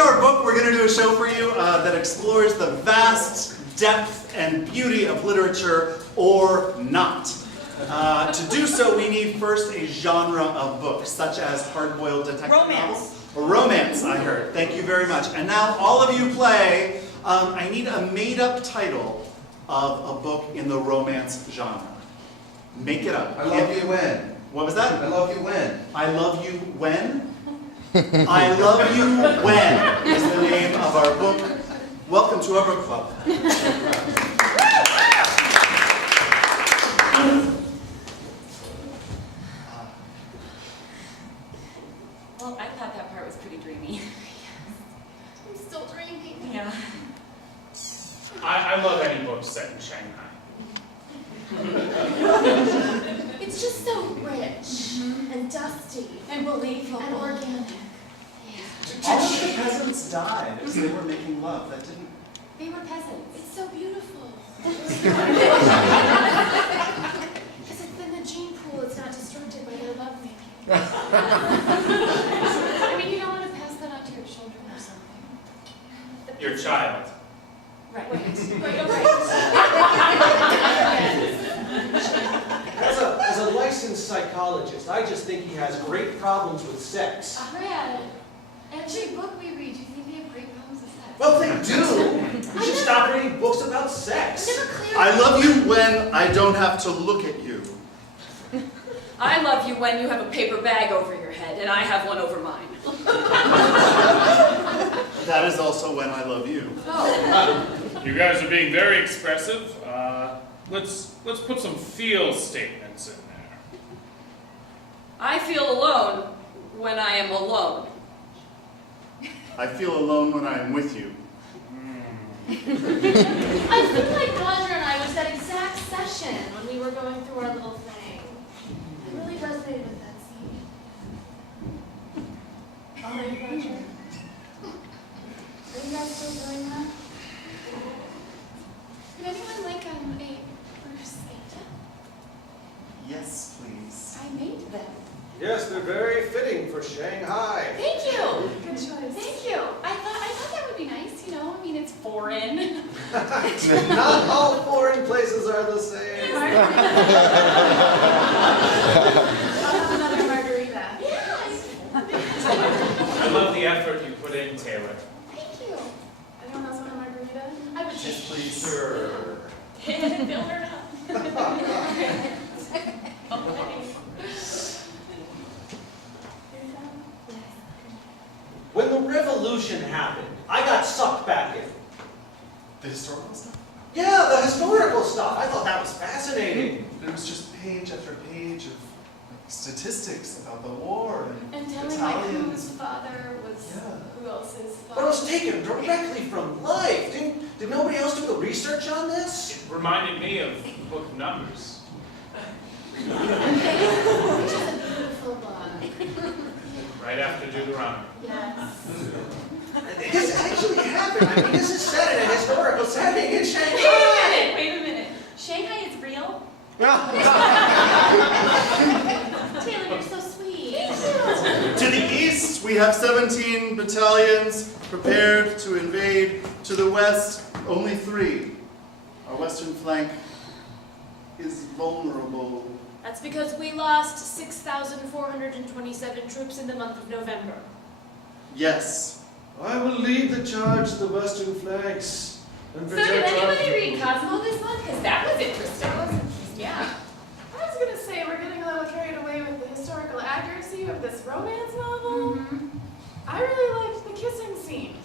our book, we're going to do a show for you that explores the vast depth and beauty of literature, or not. To do so, we need first a genre of books, such as hard-boiled detective novels. Romance, I heard. Thank you very much. And now all of you play, I need a made-up title of a book in the romance genre. Make it up. I love you when. What was that? I love you when. I love you when? I love you when is the name of our book. Welcome to our book club. Well, I thought that part was pretty dreamy. I'm still dreaming. Yeah. I love any book set in Shanghai. It's just so rich and dusty And believable. and organic. All of the peasants died as they were making love. That didn't... They were peasants. It's so beautiful. Because it's in the gene pool, it's not distorted by their love making. I mean, you don't want to pass that on to your children or something. Your child. Right. As a licensed psychologist, I just think he has great problems with sex. Brad, every book we read, you think we have great problems with sex? Well, they do. You should stop reading books about sex. Never clear. I love you when I don't have to look at you. I love you when you have a paper bag over your head and I have one over mine. That is also when I love you. Oh. You guys are being very expressive. Let's put some feel statements in there. I feel alone when I am alone. I feel alone when I am with you. I feel like Roger and I was that exact session when we were going through our little thing. I really resonated with that scene. All right, Roger. Are you guys still doing that? Would anyone like a bruschetta? Yes, please. I made them. Yes, they're very fitting for Shanghai. Thank you. Good choice. Thank you. I thought that would be nice, you know. I mean, it's Foreign. Not all foreign places are the same. another margarita. Yes. I love the effort you put in, Taylor. Thank you. Anyone else want a margarita? I would Yes, please. Sure. fill her up. When the revolution happened, I got sucked back in. The historical stuff? Yeah, the historical stuff. I thought that was fascinating. It was just page after page of statistics about the war and And telling Italians. like whose father was who else's But it father. was taken directly from life. Did nobody else do the research on this? It reminded me of the book of Numbers. Which is a beautiful book. Right after Deuteronomy. Yes. This actually happened. I mean, this is set in a historical setting in Shanghai. Wait a minute. Shanghai is real? Taylor, you're so sweet. To the east, we have 17 battalions prepared to invade. To the west, only 3. Our western flank is vulnerable. That's because we lost 6,427 troops in the month of November. Yes. I will lead the charge to the western flanks and So did anybody read Cosmo this month? Because that was interesting. Yeah. I was going to say, we're getting a little carried away with the historical accuracy of this romance novel. I really liked the kissing scenes.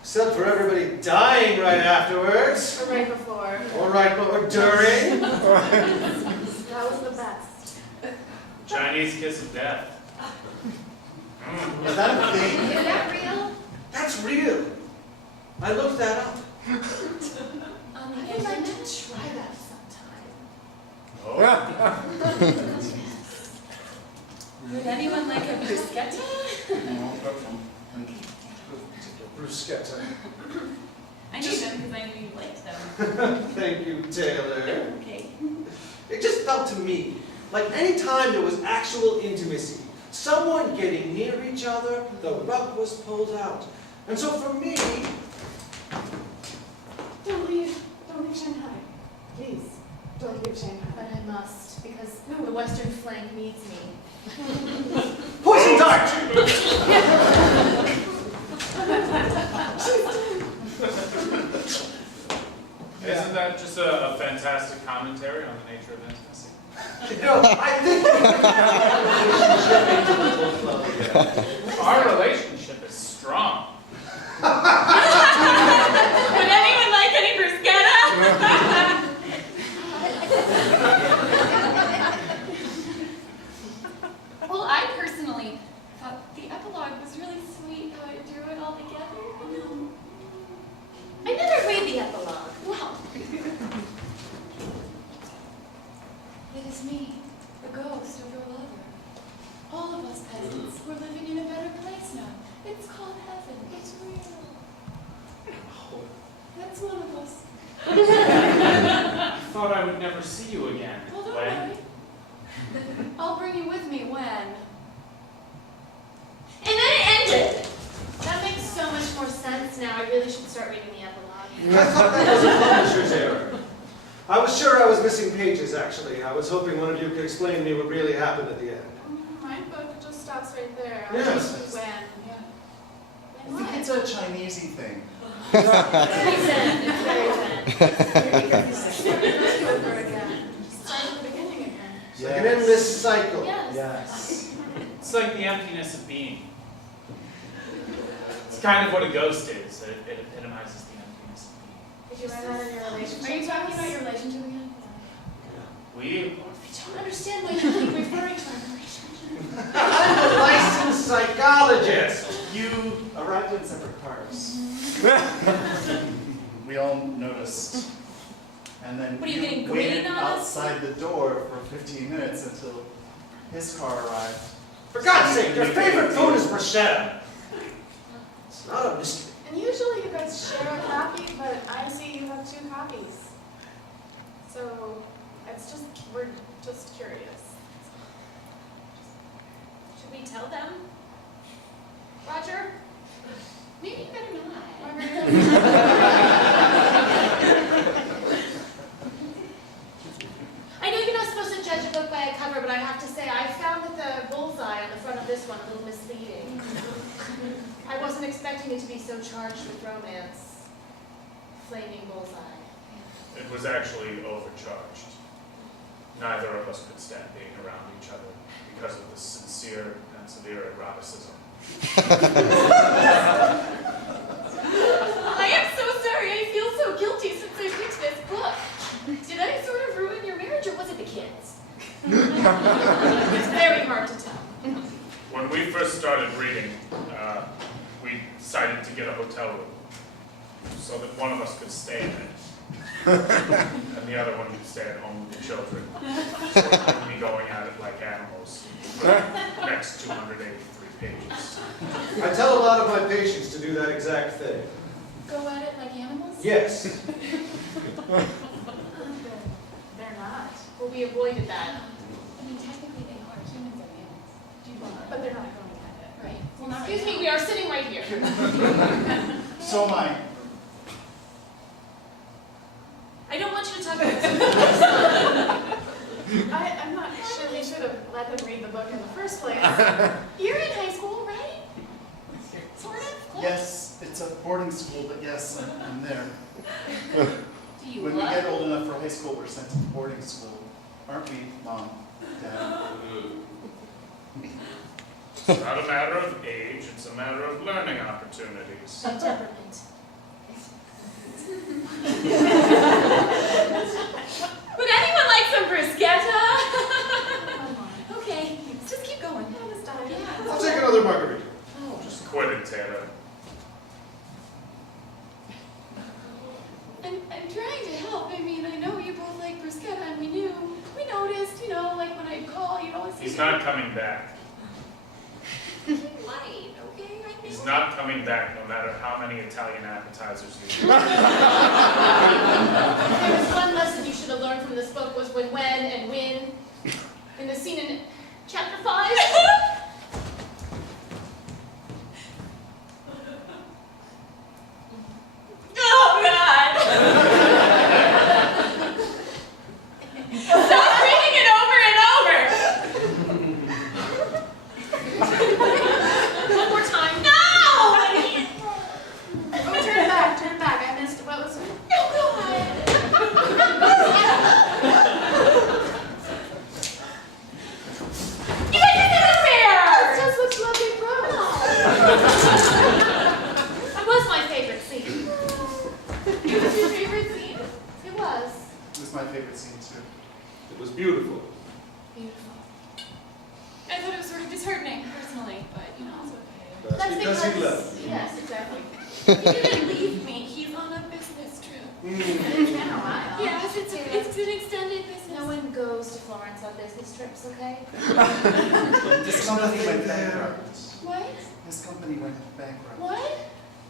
Except for everybody dying right afterwards. Or right before. Or right or during. That was the best. Chinese kiss of death. Is that a thing? Is that real? That's real. I looked that up. On the I would like internet? to try that sometime. Oh. Would anyone like a bruschetta? Bruschetta. I need them because I knew you liked them. Thank you, Taylor. Okay. It just felt to me like any time there was actual intimacy, someone getting near each other, the rug was pulled out. And so for me, Don't leave Shanghai. Please, don't leave Shanghai. But I must, because the western flank needs me. poison dart! Isn't that just a fantastic commentary on the nature of intimacy? You know, I think Our relationship is strong. Would anyone like any bruschetta? Well, I personally thought the epilogue was really sweet how it drew it all together. I never read the epilogue. Well, it is me, the ghost of your lover. All of us peasants, we're living in a better place now. It's called heaven. It's real. That's one of us. I thought I would never see you again. Well, don't When? worry. I'll bring you with me when. And then it ended. That makes so much more sense now. I really should start reading the epilogue. I thought that was a publisher's error. I was sure I was missing pages, actually. I was hoping one of you could explain to me what really happened at the end. My book just stops right there. Yes. When? I think it's a Chinesey thing. It's very zen. It's very zen. Over again. Start at the beginning again. It's like an endless cycle. Yes. Yes. It's like the emptiness of being. It's kind of what a ghost is. It epitomizes the emptiness of being. Did you write that in your relationship? Are you talking about your relationship again? We I don't understand why you keep referring to our relationship. I'm a licensed psychologist. You arrived in separate cars. We all noticed. And then What are you getting waited green on us? outside the door for 15 minutes until his car arrived. For God's sake, your favorite food is bruschetta. It's not a mystery. And usually you guys share a copy, but I see you have 2 copies. So we're just curious. Should we tell them? Roger? Maybe you better not. I know you're not supposed to judge a book by a cover, but I have to say I found that the bullseye on the front of this one a little misleading. I wasn't expecting it to be so charged with romance. Flaming bullseye. It was actually overcharged. Neither of us could stand being around each other because of the sincere and severe eroticism. I am so sorry. I feel so guilty since I picked this book. Did I sort of ruin your marriage, or was it the kids? It's very hard to tell. When we first started reading, we decided to get a hotel room so that one of us could stay in it. And the other one could stay at home with the children. So we wouldn't be going at it like animals for the next 283 pages. I tell a lot of my patients to do that exact thing. Go at it like animals? Yes. They're not. Well, we avoided that. I mean, technically they are. Humans are animals. Do you want But they're not going at it. Right. Well, not Excuse right me, we are sitting right here. So am I. I don't want you to talk about this. I'm not sure we should have let them read the book in the first place. You're in high school, right? Sort of? Yes, it's a boarding school, but yes, I'm there. Do you When we love get it? old enough for high school, we're sent to boarding school. Aren't we, Mom, Dad? It's not a matter of age, it's a matter of learning opportunities. Temperament. Would anyone like some bruschetta? Come on. Okay, let's just keep going. I was dying. Yeah. I'll take another margarita. Oh. Just quit it, Taylor. I'm trying to help. I mean, I know you both like bruschetta, and we noticed, like when I'd call, you'd always say. He's not coming back. Light, okay? I know. He's not coming back no matter how many Italian appetizers you eat. If there was one lesson you should have learned from this book was when and when, in the scene in chapter 5. too. It was beautiful. Beautiful. I thought it was sort of disheartening, personally, but you know, it's okay. That's because he left. Yes, exactly. He didn't leave me. He's on a business trip. It's been a while. Yes, it's an extended business. No one goes to Florence on business trips, okay? This company went bankrupt. What? This company went bankrupt. What?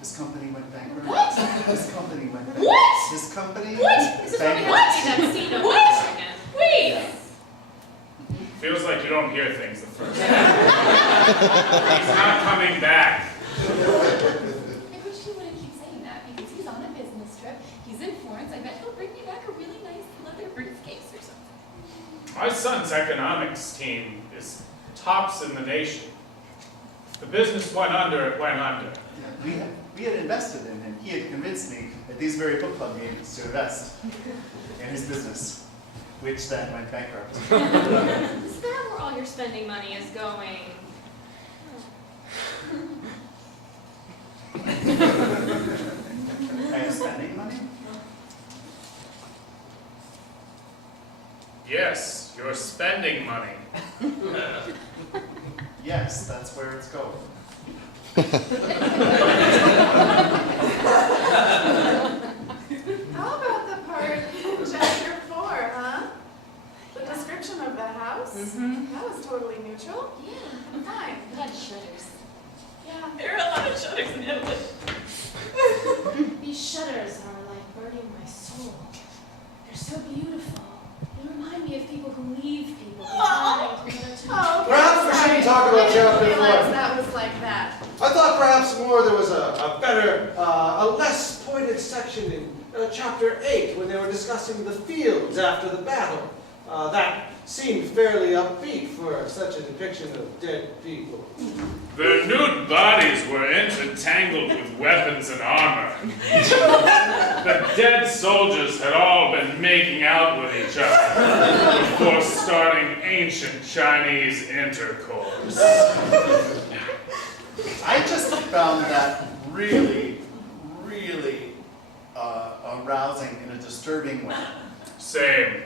This company went bankrupt. What? This company went bankrupt. What? This company What? This is why we bankrupt. have to see that scene over What? again. Wait! Feels like you don't hear things the first time. He's not coming back. I wish he wouldn't keep saying that because he's on a business trip. He's in Florence. I bet he'll bring me back a really nice leather briefcase or something. My son's economics team is tops in the nation. If the business went under, it went under. We had invested in him. He had convinced me at these very book club meetings to invest in his business, which then went bankrupt. Is that where all your spending money is going? I am spending money? Yes, you're spending money. Yes, that's where it's going. How about the part in chapter 4, huh? The description of the house? That was totally neutral. Yeah. Fine. God, shutters. Yeah. There are a lot of shutters in Italy. These shutters are like burning my soul. They're so beautiful. They remind me of people who leave people behind. Oh, okay. Perhaps we shouldn't talk about I didn't chapter realize 4. that was like that. I thought perhaps more there was a better, a less pointed section in chapter 8 when they were discussing the fields after the battle. That seemed fairly upbeat for such a depiction of dead people. Their nude bodies were intertangled with weapons and armor. The dead soldiers had all been making out with each other before starting ancient Chinese intercourse. I just found that really, really arousing in a disturbing way. Same.